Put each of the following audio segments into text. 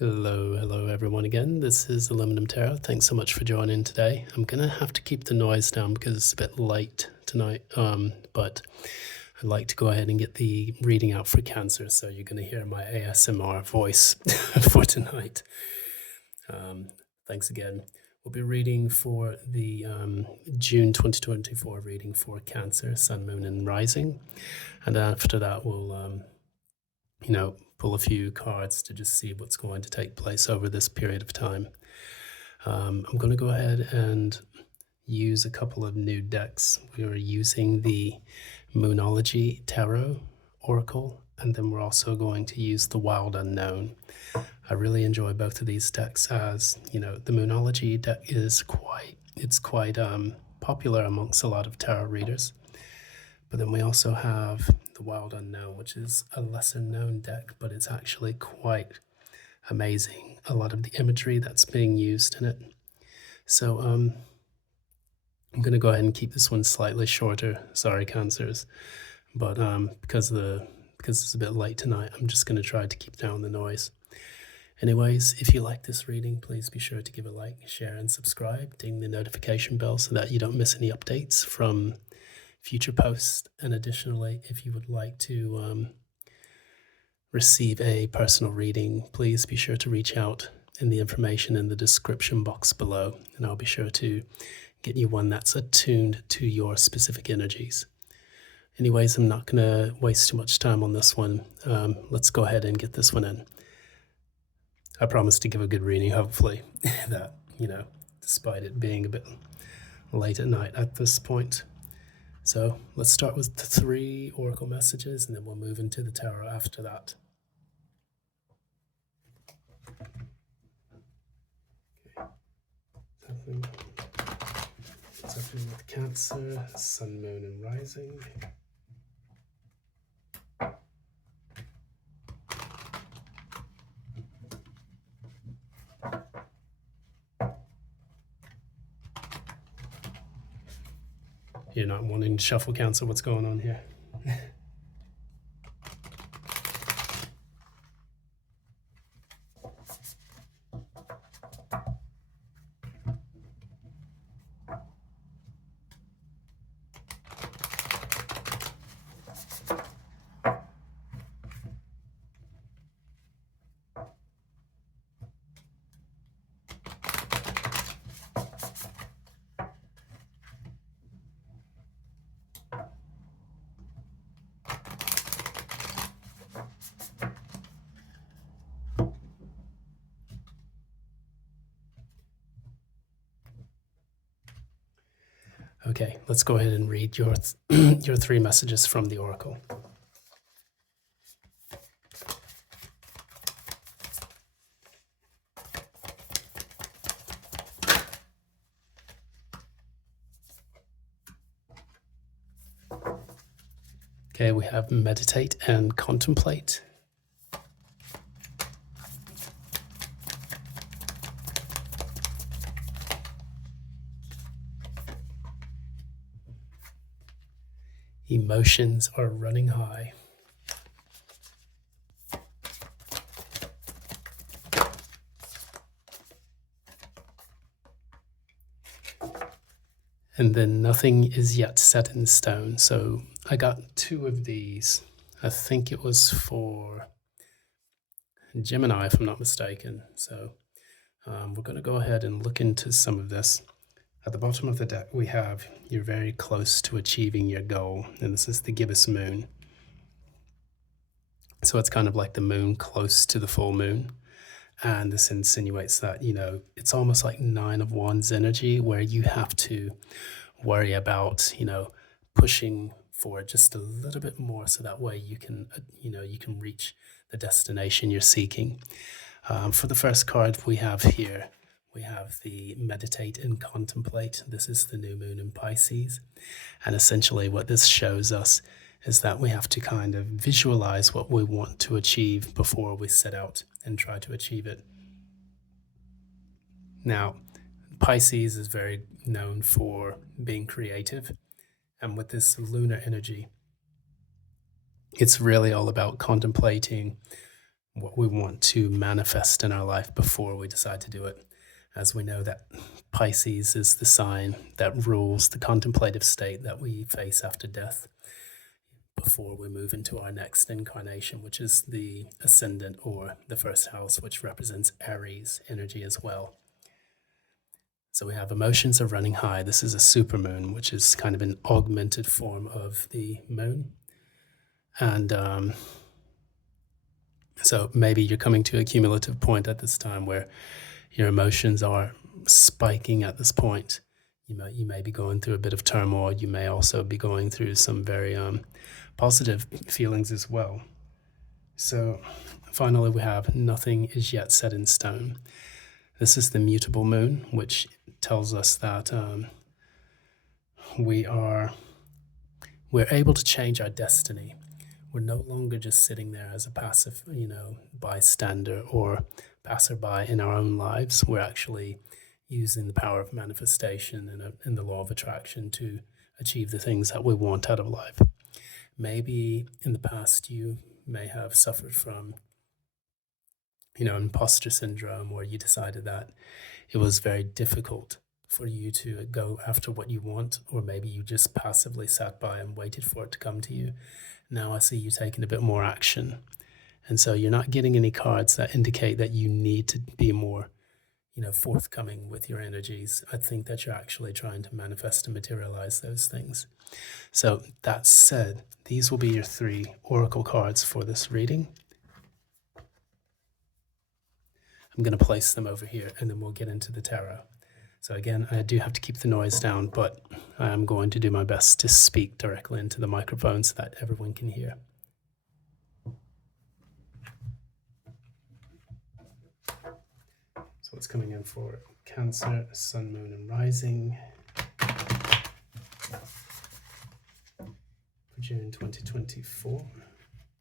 Hello everyone again. This is Aluminum Tarot. Thanks so much for joining today. I'm gonna have to keep the noise down because it's a bit late tonight, but I'd like to go ahead and get the reading out for Cancer, so you're gonna hear my ASMR voice for tonight. Thanks again. We'll be reading for the June 2024 reading for Cancer, Sun, Moon, and Rising, and after that we'll pull a few cards to just see what's going to take place over this period of time. I'm going to go ahead and use a couple of new decks. We are using the Moonology Tarot Oracle, and then we're also going to use the Wild Unknown. I really enjoy both of these decks, as the Moonology deck is quite popular amongst a lot of tarot readers. But then we also have the Wild Unknown, which is a lesser known deck, but it's actually quite amazing. A lot of the imagery that's being used in it. So I'm going to go ahead and keep this one slightly shorter. Sorry, Cancers, but because it's a bit late tonight, I'm just going to try to keep down the noise. Anyways, if you like this reading, please be sure to give a like, share, and subscribe. Ding the notification bell so that you don't miss any updates from future posts. And additionally, if you would like to receive a personal reading, please be sure to reach out in the information in the description box below, and I'll be sure to get you one that's attuned to your specific energies. Anyways, I'm not going to waste too much time on this one. Let's go ahead and get this one in. I promise to give a good reading, hopefully, that, despite it being a bit late at night at this point. So let's start with the 3 oracle messages, and then we'll move into the tarot after that. Okay. What's happening with Cancer, Sun, Moon, and Rising? You're not wanting to shuffle, Cancer. What's going on here? Okay, let's go ahead and read your 3 messages from the oracle. Okay, we have meditate and contemplate. Emotions are running high. And then nothing is yet set in stone. So I got 2 of these. I think it was for Gemini, if I'm not mistaken. So we're going to go ahead and look into some of this. At the bottom of the deck, we have you're very close to achieving your goal, and this is the gibbous moon. So it's kind of like the moon close to the full moon, and this insinuates that, it's almost like 9 of Wands energy, where you have to worry about, pushing for just a little bit more, so that way you can, you can reach the destination you're seeking. For the first card we have here, we have the meditate and contemplate. This is the new moon in Pisces. And essentially what this shows us is that we have to kind of visualize what we want to achieve before we set out and try to achieve it. Now, Pisces is very known for being creative. And with this lunar energy, it's really all about contemplating what we want to manifest in our life before we decide to do it. As we know that Pisces is the sign that rules the contemplative state that we face after death, before we move into our next incarnation, which is the ascendant or the first house, which represents Aries energy as well. So we have emotions are running high. This is a supermoon, which is kind of an augmented form of the moon. And so maybe you're coming to a cumulative point at this time where your emotions are spiking at this point. You may be going through a bit of turmoil. You may also be going through some very positive feelings as well. So finally, we have nothing is yet set in stone. This is the mutable moon, which tells us that we're able to change our destiny. We're no longer just sitting there as a passive, bystander or passerby in our own lives. We're actually using the power of manifestation and the law of attraction to achieve the things that we want out of life. Maybe in the past you may have suffered from, imposter syndrome, where you decided that it was very difficult for you to go after what you want, or maybe you just passively sat by and waited for it to come to you. Now I see you taking a bit more action. And so you're not getting any cards that indicate that you need to be more, forthcoming with your energies. I think that you're actually trying to manifest and materialize those things. So that said, these will be your 3 oracle cards for this reading. I'm going to place them over here, and then we'll get into the tarot. So again, I do have to keep the noise down, but I am going to do my best to speak directly into the microphone so that everyone can hear. So what's coming in for Cancer, Sun, Moon, and Rising for June 2024.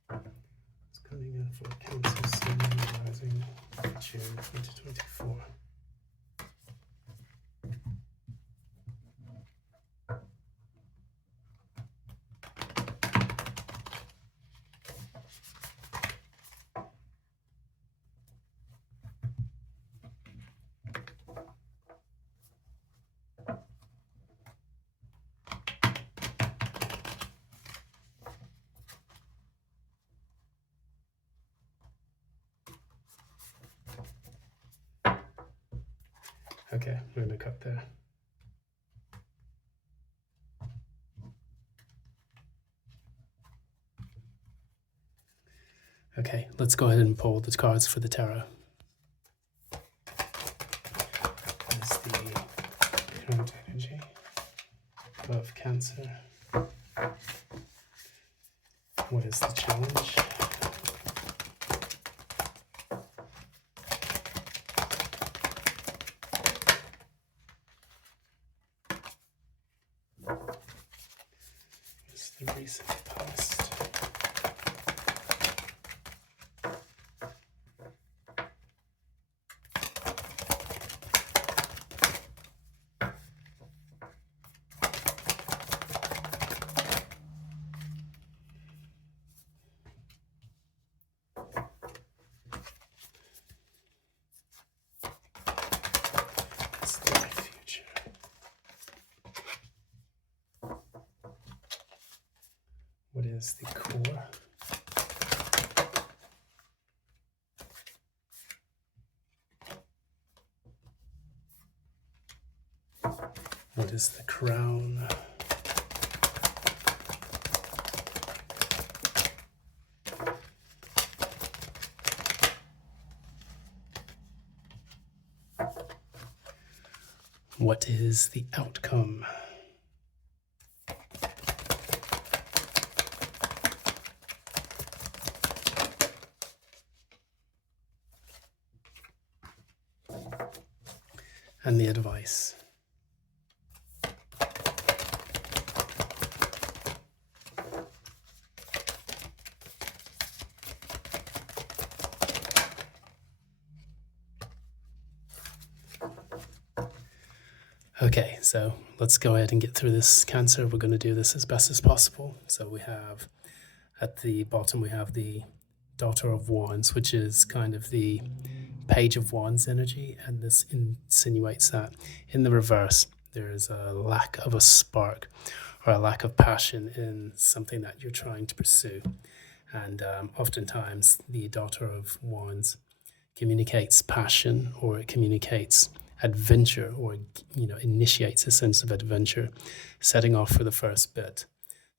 What's coming in for Cancer, Sun, Moon, and Rising for June 2024. Okay, I'm going to cut there. Okay, let's go ahead and pull the cards for the tarot. What is the current energy of Cancer? What is the challenge? The recent past. It's the future. What is the core? What is the crown? What is the outcome? And the advice. Okay, so let's go ahead and get through this, Cancer. We're going to do this as best as possible. So we have, at the bottom, we have the daughter of wands, which is kind of the page of wands energy, and this insinuates that in the reverse there is a lack of a spark or a lack of passion in something that you're trying to pursue. And oftentimes the daughter of wands communicates passion, or it communicates adventure, or initiates a sense of adventure, setting off for the first bit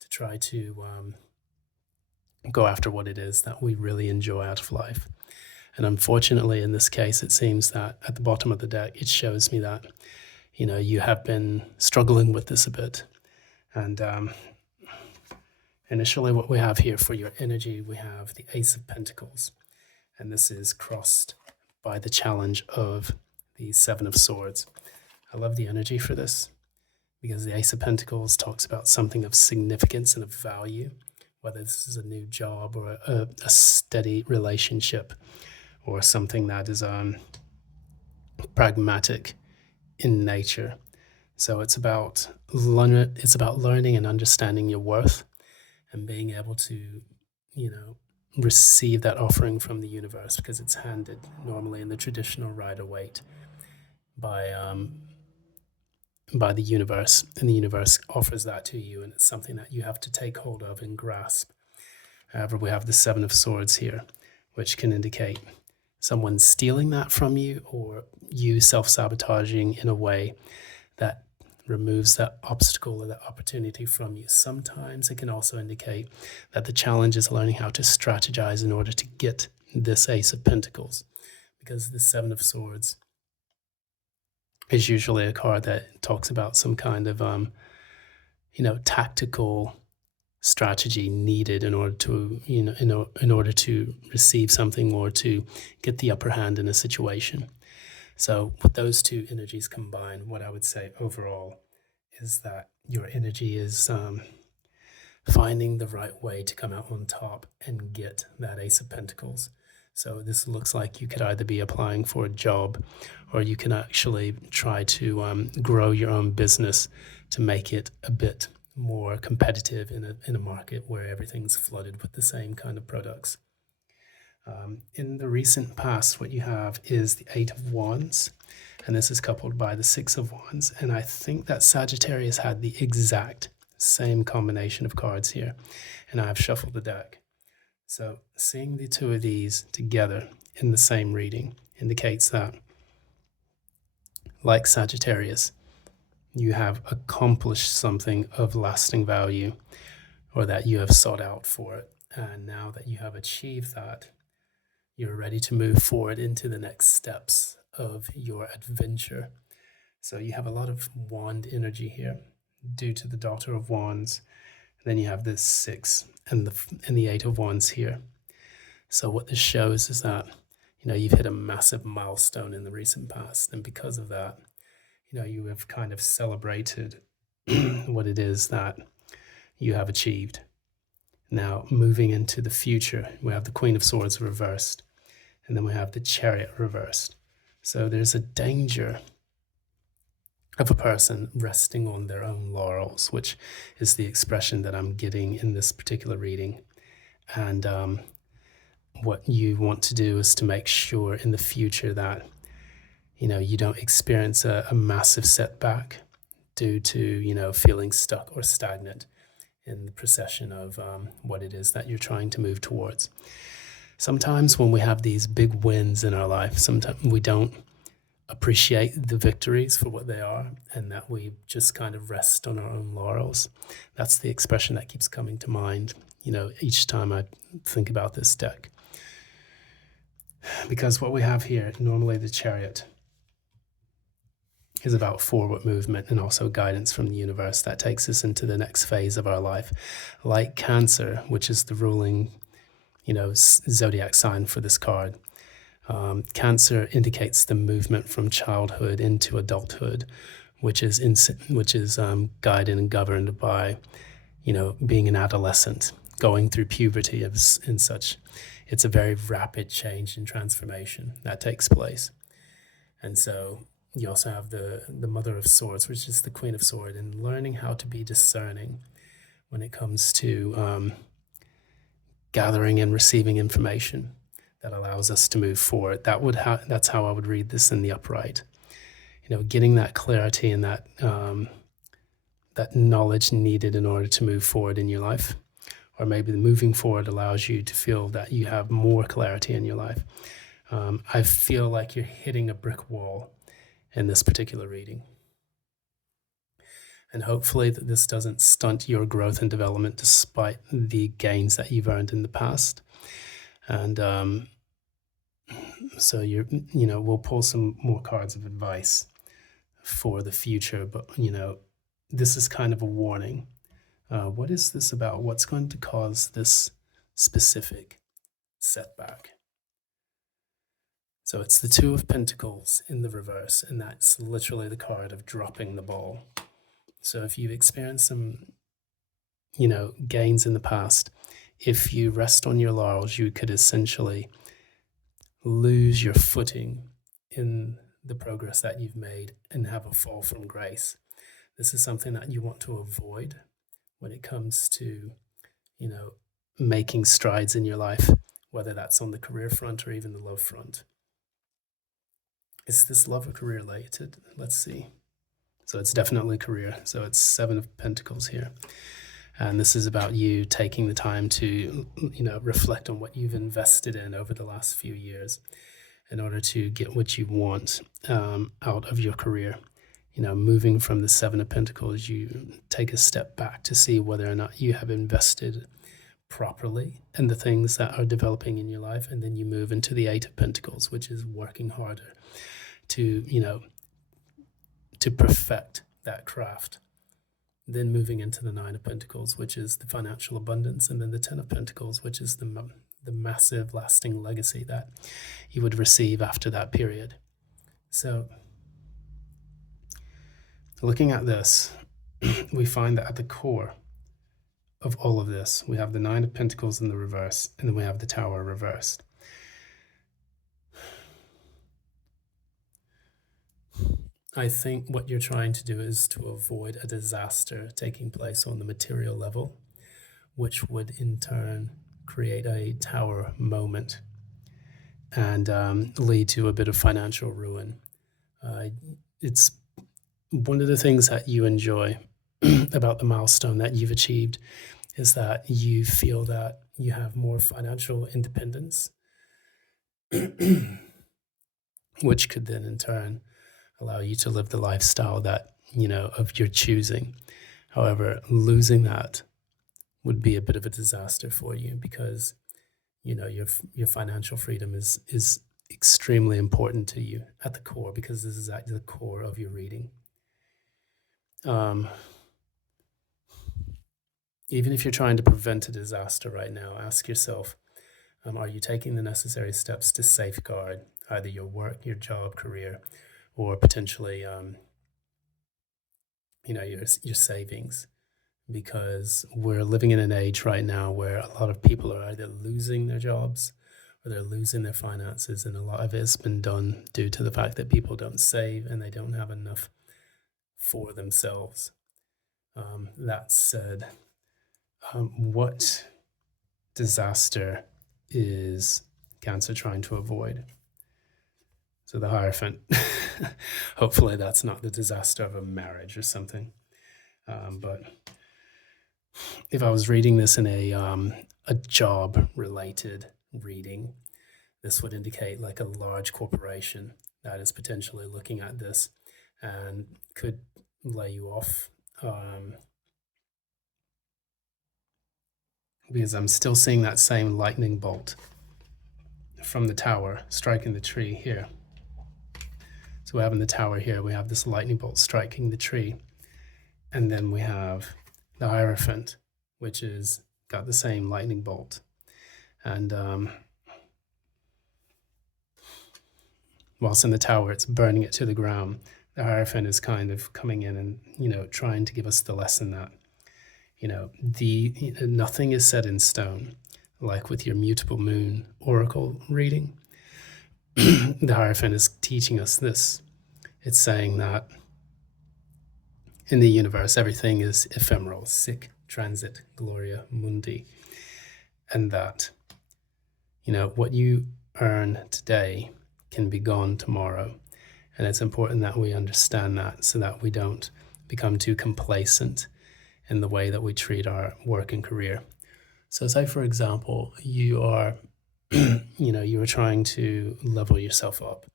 to try to go after what it is that we really enjoy out of life. And unfortunately, in this case, it seems that at the bottom of the deck, it shows me that you have been struggling with this a bit. And initially, what we have here for your energy, we have the Ace of Pentacles, and this is crossed by the challenge of the Seven of Swords. I love the energy for this because the Ace of Pentacles talks about something of significance and of value, whether this is a new job or a steady relationship or something that is pragmatic in nature. So it's about learning and understanding your worth and being able to, receive that offering from the universe, because it's handed normally in the traditional Rider-Waite by the universe, and the universe offers that to you, and it's something that you have to take hold of and grasp. However, we have the Seven of Swords here, which can indicate someone stealing that from you, or you self-sabotaging in a way that removes that obstacle or that opportunity from you. Sometimes it can also indicate that the challenge is learning how to strategize in order to get this Ace of Pentacles, because the Seven of Swords is usually a card that talks about some kind of tactical strategy needed in order to in order to receive something or to get the upper hand in a situation. So with those two energies combined, what I would say overall is that your energy is finding the right way to come out on top and get that Ace of Pentacles. So this looks like you could either be applying for a job, or you can actually try to grow your own business to make it a bit more competitive in a market where everything's flooded with the same kind of products. In the recent past, what you have is the Eight of Wands, and this is coupled by the Six of Wands. And I think that Sagittarius had the exact same combination of cards here, and I've shuffled the deck. So seeing the two of these together in the same reading indicates that, like Sagittarius, you have accomplished something of lasting value, or that you have sought out for it. And now that you have achieved that, you're ready to move forward into the next steps of your adventure. So you have a lot of wand energy here due to the Daughter of Wands. Then you have this Six and the Eight of Wands here. So what this shows is that, you've hit a massive milestone in the recent past. And because of that, you have kind of celebrated what it is that you have achieved. Now, moving into the future, we have the Queen of Swords reversed, and then we have the Chariot reversed. So there's a danger of a person resting on their own laurels, which is the expression that I'm getting in this particular reading. And what you want to do is to make sure in the future that you don't experience a massive setback due to feeling stuck or stagnant in the procession of what it is that you're trying to move towards. Sometimes when we have these big wins in our life, sometimes we don't appreciate the victories for what they are, and that we just kind of rest on our own laurels. That's the expression that keeps coming to mind, each time I think about this deck. Because what we have here, normally the Chariot is about forward movement and also guidance from the universe that takes us into the next phase of our life. Like Cancer, which is the ruling, zodiac sign for this card. Cancer indicates the movement from childhood into adulthood, which is guided and governed by, being an adolescent, going through puberty and such. It's a very rapid change and transformation that takes place. And so you also have the Mother of Swords, which is the Queen of Swords, and learning how to be discerning when it comes to gathering and receiving information that allows us to move forward. That's how I would read this in the upright. Getting that clarity and that knowledge needed in order to move forward in your life. Or maybe the moving forward allows you to feel that you have more clarity in your life. I feel like you're hitting a brick wall in this particular reading. And hopefully that this doesn't stunt your growth and development despite the gains that you've earned in the past. And so we'll pull some more cards of advice for the future, but this is kind of a warning. What is this about? What's going to cause this specific setback? So it's the Two of Pentacles in the reverse, and that's literally the card of dropping the ball. So if you've experienced some, gains in the past, if you rest on your laurels, you could essentially lose your footing in the progress that you've made and have a fall from grace. This is something that you want to avoid when it comes to, making strides in your life, whether that's on the career front or even the love front. Is this love or career related? Let's see. So it's definitely career. So it's Seven of Pentacles here. And this is about you taking the time to, reflect on what you've invested in over the last few years in order to get what you want out of your career. Moving from the Seven of Pentacles, you take a step back to see whether or not you have invested properly in the things that are developing in your life. And then you move into the Eight of Pentacles, which is working harder to, to perfect that craft. Then moving into the Nine of Pentacles, which is the financial abundance, and then the Ten of Pentacles, which is the massive lasting legacy that you would receive after that period. So looking at this, we find that at the core of all of this, we have the Nine of Pentacles in the reverse, and then we have the Tower reversed. I think what you're trying to do is to avoid a disaster taking place on the material level, which would in turn create a tower moment and lead to a bit of financial ruin. It's one of the things that you enjoy about the milestone that you've achieved is that you feel that you have more financial independence, which could then in turn allow you to live the lifestyle that, of your choosing. However, losing that would be a bit of a disaster for you because, your financial freedom is extremely important to you at the core, because this is at the core of your reading. Even if you're trying to prevent a disaster right now, ask yourself, are you taking the necessary steps to safeguard either your work, your job, career, or potentially, your savings? Because we're living in an age right now where a lot of people are either losing their jobs or they're losing their finances, and a lot of it has been done due to the fact that people don't save and they don't have enough for themselves. That said, what disaster is Cancer trying to avoid? So the Hierophant, hopefully that's not the disaster of a marriage or something. But if I was reading this in a job-related reading, this would indicate like a large corporation that is potentially looking at this and could lay you off. Because I'm still seeing that same lightning bolt from the tower striking the tree here. So we have in the tower here, we have this lightning bolt striking the tree. And then we have the Hierophant, which is got the same lightning bolt. And whilst in the tower, it's burning it to the ground. The Hierophant is kind of coming in and, trying to give us the lesson that, nothing is set in stone. Like with your mutable moon oracle reading, the Hierophant is teaching us this. It's saying that in the universe, everything is ephemeral, sic transit gloria mundi. and that, what you earn today can be gone tomorrow. And it's important that we understand that so that we don't become too complacent in the way that we treat our work and career. So say, for example, you are, you were trying to level yourself up,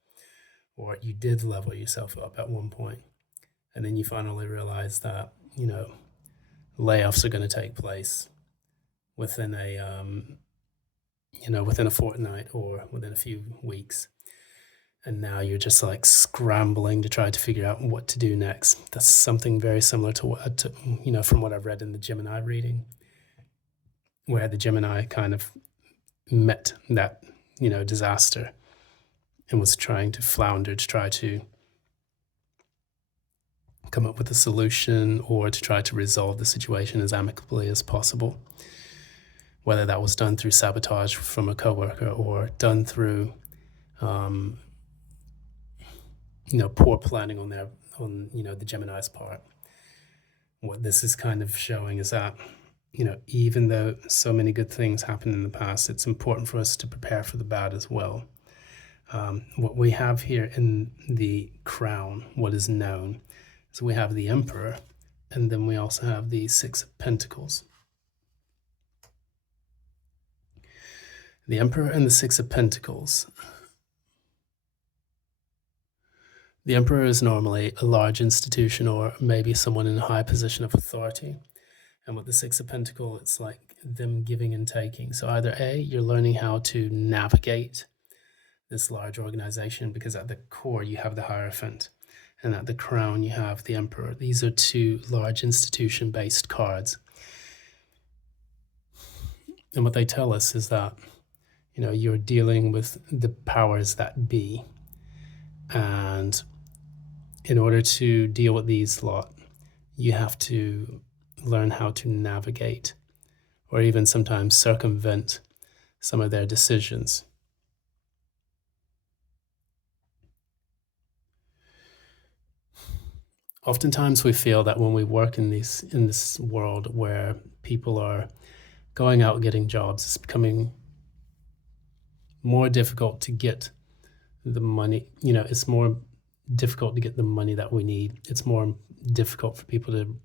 or you did level yourself up at one point, and then you finally realize that, layoffs are going to take place within within a fortnight or within a few weeks. And now you're just like scrambling to try to figure out what to do next. That's something very similar to from what I've read in the Gemini reading, where the Gemini kind of met that, disaster and was trying to flounder to try to come up with a solution or to try to resolve the situation as amicably as possible. Whether that was done through sabotage from a coworker or done through, poor planning on the Gemini's part. What this is kind of showing is that, even though so many good things happened in the past, it's important for us to prepare for the bad as well. What we have here in the crown, what is known, is we have the Emperor, and then we also have the Six of Pentacles. The Emperor and the Six of Pentacles. The Emperor is normally a large institution or maybe someone in a high position of authority. And with the Six of Pentacles, it's like them giving and taking. So either A, you're learning how to navigate this large organization, because at the core you have the Hierophant, and at the crown you have the Emperor. These are two large institution-based cards. And what they tell us is that, you're dealing with the powers that be. And in order to deal with these lot, you have to learn how to navigate or even sometimes circumvent some of their decisions. Oftentimes we feel that when we work in this world where people are going out getting jobs, it's becoming more difficult to get the money. It's more difficult to get the money that we need. It's more difficult for people to,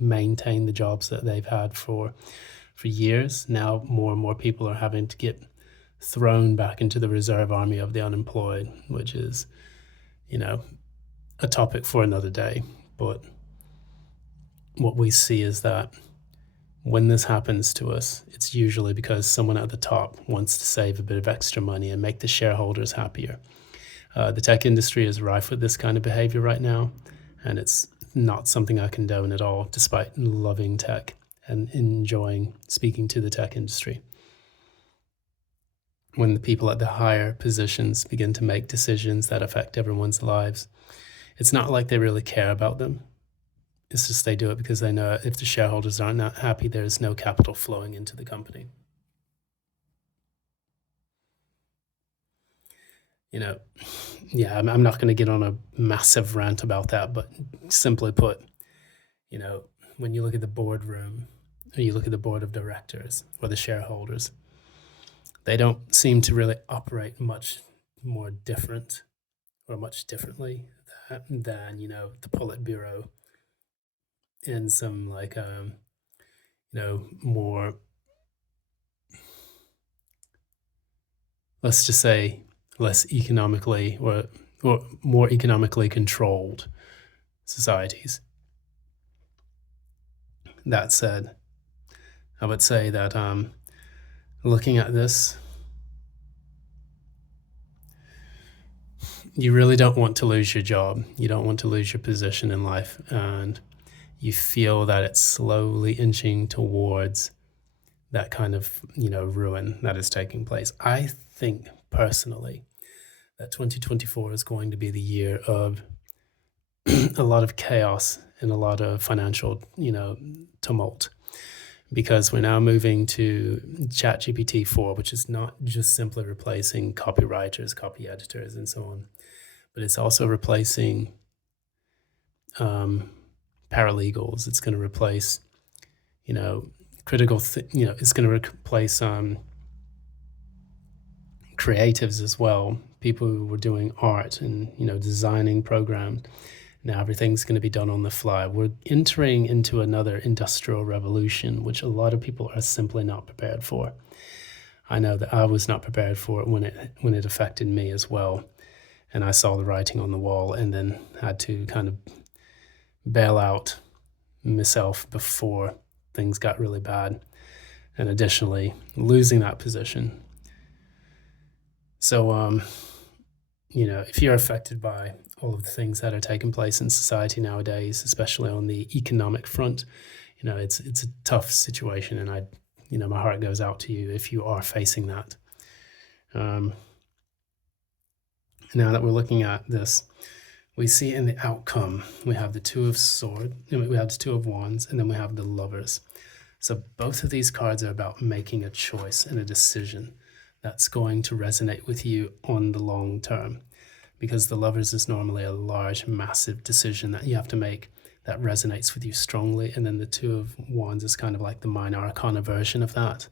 maintain the jobs that they've had for years. Now more and more people are having to get thrown back into the reserve army of the unemployed, which is, a topic for another day. But what we see is that when this happens to us, it's usually because someone at the top wants to save a bit of extra money and make the shareholders happier. The tech industry is rife with this kind of behavior right now, and it's not something I condone at all, despite loving tech and enjoying speaking to the tech industry. When the people at the higher positions begin to make decisions that affect everyone's lives, it's not like they really care about them. It's just they do it because they know if the shareholders aren't not happy, there's no capital flowing into the company. I'm not going to get on a massive rant about that, but simply put, when you look at the boardroom or you look at the board of directors or the shareholders, they don't seem to really operate much more different or much differently than the Politburo and some more, let's just say, less economically or more economically controlled societies. That said, I would say that looking at this, you really don't want to lose your job. You don't want to lose your position in life, and you feel that it's slowly inching towards that kind of ruin that is taking place. I think personally that 2024 is going to be the year of a lot of chaos and a lot of financial tumult, because we're now moving to ChatGPT 4, which is not just simply replacing copywriters, copy editors, and so on, but it's also replacing paralegals. It's going to replace, critical, it's going to replace creatives as well. People who were doing art and designing programs. Now everything's going to be done on the fly. We're entering into another industrial revolution, which a lot of people are simply not prepared for. I know that I was not prepared for it when it affected me as well, and I saw the writing on the wall, and then had to kind of bail out myself before things got really bad, and additionally losing that position. So, if you're affected by all of the things that are taking place in society nowadays, especially on the economic front, it's a tough situation, and my heart goes out to you if you are facing that. Now that we're looking at this, we see in the outcome, we have the Two of Swords, we have the Two of Wands, and then we have the Lovers. So both of these cards are about making a choice and a decision that's going to resonate with you on the long term, because the Lovers is normally a large, massive decision that you have to make that resonates with you strongly. And then the Two of Wands is kind of like the minor arcana version of that,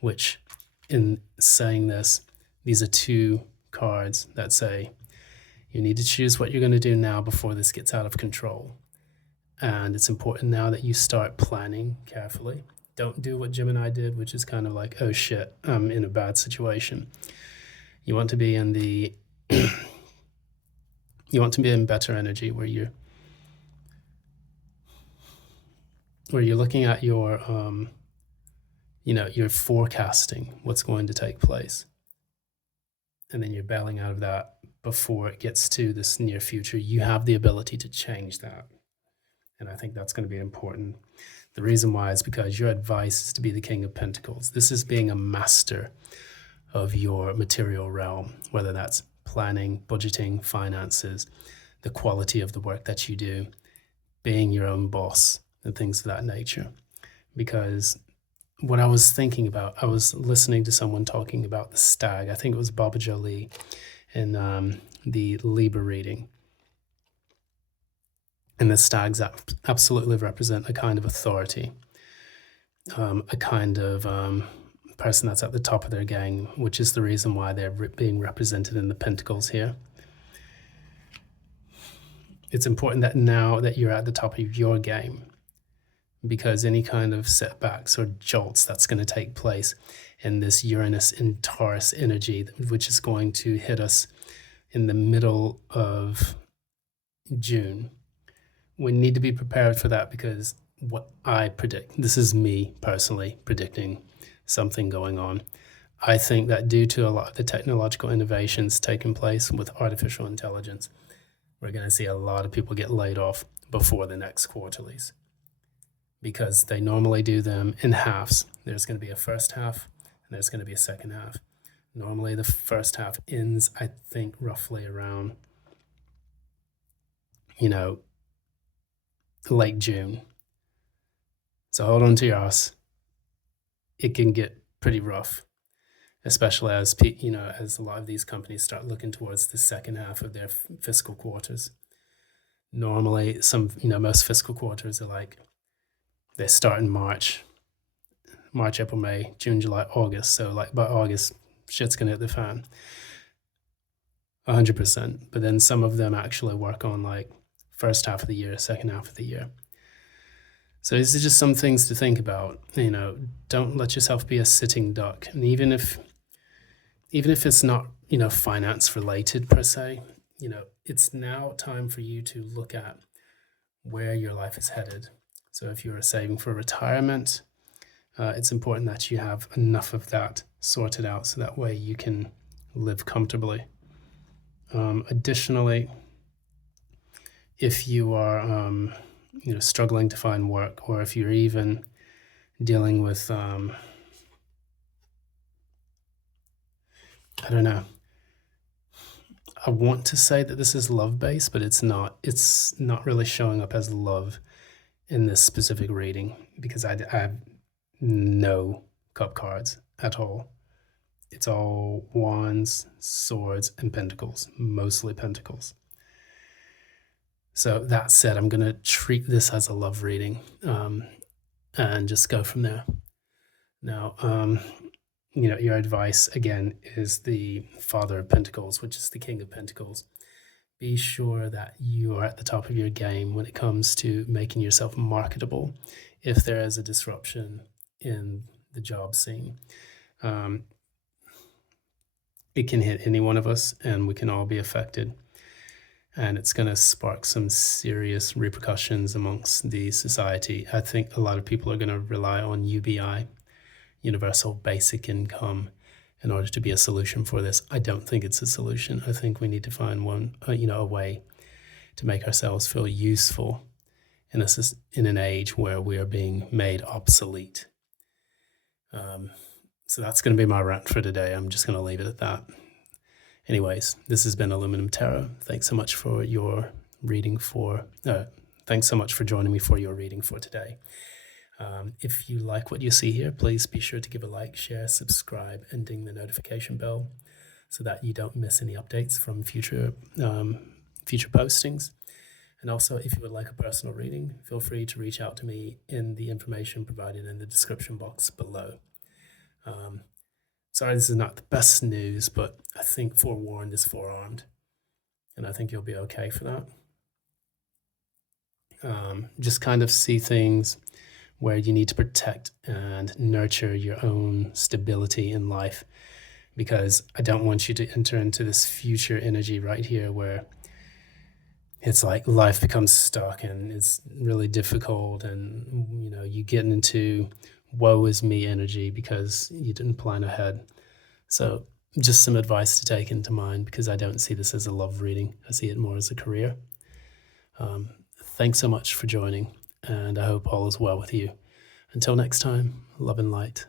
which, in saying this, these are two cards that say you need to choose what you're going to do now before this gets out of control. And it's important now that you start planning carefully. Don't do what Jim and I did, which is kind of like, oh shit, I'm in a bad situation. You want to be in the you want to be in better energy where you're looking at your you're forecasting what's going to take place, and then you're bailing out of that before it gets to this near future. You have the ability to change that, and I think that's going to be important. The reason why is because your advice is to be the King of Pentacles. This is being a master of your material realm, whether that's planning, budgeting, finances, the quality of the work that you do, being your own boss, and things of that nature. Because what I was thinking about, I was listening to someone talking about the stag. I think it was Baba Jolie in the Libra reading. And the stags absolutely represent a kind of authority, a kind of person that's at the top of their game, which is the reason why they're being represented in the pentacles here. It's important that now that you're at the top of your game, because any kind of setbacks or jolts that's going to take place in this Uranus and Taurus energy, which is going to hit us in the middle of June, we need to be prepared for that, because what I predict, this is me personally predicting something going on. I think that due to a lot of the technological innovations taking place with artificial intelligence, we're going to see a lot of people get laid off before the next quarterlies, because they normally do them in halves. There's going to be a first half and there's going to be a second half. Normally the first half ends, I think, roughly around, late June. So hold on to your ass. It can get pretty rough, especially as as a lot of these companies start looking towards the second half of their fiscal quarters. Normally, most fiscal quarters are like, they start in March, April, May, June, July, August. So like by August, shit's gonna hit the fan, 100%. But then some of them actually work on like first half of the year, second half of the year. So these are just some things to think about. Don't let yourself be a sitting duck. And even if it's not, finance related per se, it's now time for you to look at where your life is headed. So if you're saving for retirement, it's important that you have enough of that sorted out, so that way you can live comfortably. Additionally, if you are struggling to find work, or if you're even dealing with I don't know, I want to say that this is love-based, but it's not really showing up as love in this specific reading, because I have no cup cards at all. It's all wands, swords, and pentacles, mostly pentacles. So that said, I'm going to treat this as a love reading. and just go from there. Now, your advice again is the Father of Pentacles, which is the King of Pentacles. Be sure that you are at the top of your game when it comes to making yourself marketable if there is a disruption in the job scene. It can hit any one of us, and we can all be affected. And it's going to spark some serious repercussions amongst the society. I think a lot of people are going to rely on UBI, Universal Basic Income, in order to be a solution for this. I don't think it's a solution. I think we need to find a way to make ourselves feel useful in an age where we are being made obsolete. So that's going to be my rant for today. I'm just going to leave it at that. Anyways, this has been Aluminum Tarot. Thanks so much for your reading thanks so much for joining me for your reading for today. If you like what you see here, please be sure to give a like, share, subscribe, and ding the notification bell so that you don't miss any updates from future postings. And also, if you would like a personal reading, feel free to reach out to me in the information provided in the description box below. Sorry, this is not the best news, but I think forewarned is forearmed, and I think you'll be okay for that. Just kind of see things where you need to protect and nurture your own stability in life, because I don't want you to enter into this future energy right here where it's like life becomes stuck and it's really difficult, and you get into woe is me energy because you didn't plan ahead. So just some advice to take into mind, because I don't see this as a love reading. I see it more as a career. Thanks so much for joining, and I hope all is well with you. Until next time, love and light.